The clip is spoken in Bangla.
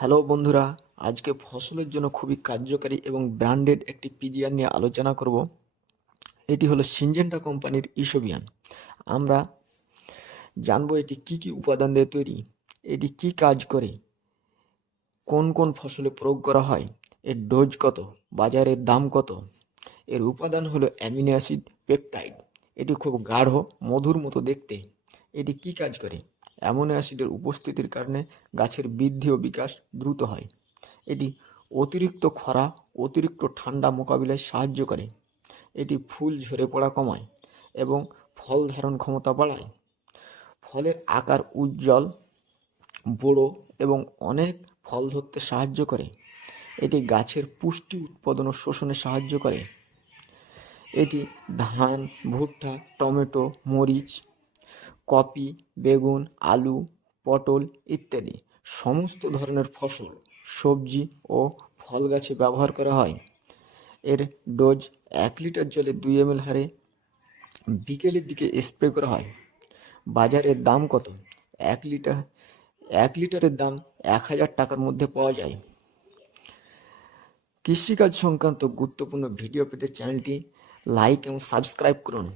হ্যালো বন্ধুরা, আজকে ফসলের জন্য খুবই কার্যকারী এবং ব্র্যান্ডেড একটি পিজিআর নিয়ে আলোচনা করব। এটি হলো সিনজেন্টা কোম্পানির ইসোবিয়ান। আমরা জানবো এটি কি কি উপাদান দিয়ে তৈরি, এটি কি কাজ করে, কোন কোন ফসলে প্রয়োগ করা হয়, এর ডোজ কত, বাজারের দাম কত। এর উপাদান হলো অ্যামিনো অ্যাসিড পেপটাইড। এটি খুব গাঢ় মধুর মতো দেখতে। এটি কি কাজ করে? অ্যামিনো অ্যাসিডের উপস্থিতির কারণে গাছের বৃদ্ধি ও বিকাশ দ্রুত হয়। এটি অতিরিক্ত খরা, অতিরিক্ত ঠান্ডা মোকাবিলায় সাহায্য করে। এটি ফুল ঝরে পড়া কমায় এবং ফল ধারণ ক্ষমতা বাড়ায়। ফলের আকার উজ্জ্বল, বড় এবং অনেক ফল ধরতে সাহায্য করে। এটি গাছের পুষ্টি উৎপাদন ও শোষণে সাহায্য করে। এটি ধান, ভুট্টা, টমেটো, মরিচ, কপি, বেগুন, আলু, পটল ইত্যাদি সমস্ত ধরনের ফসল, সবজি ও ফল গাছে ব্যবহার করা হয়। এর ডোজ 1 লিটার জলে 2 ml হারে বিকেলের দিকে স্প্রে করা হয়। বাজারের দাম কত? 1 লিটার 1 লিটারের দাম 1000 টাকার মধ্যে পাওয়া যায়। কৃষিকাজ সংক্রান্ত গুরুত্বপূর্ণ ভিডিও পেতে চ্যানেলটি লাইক এবং সাবস্ক্রাইব করুন।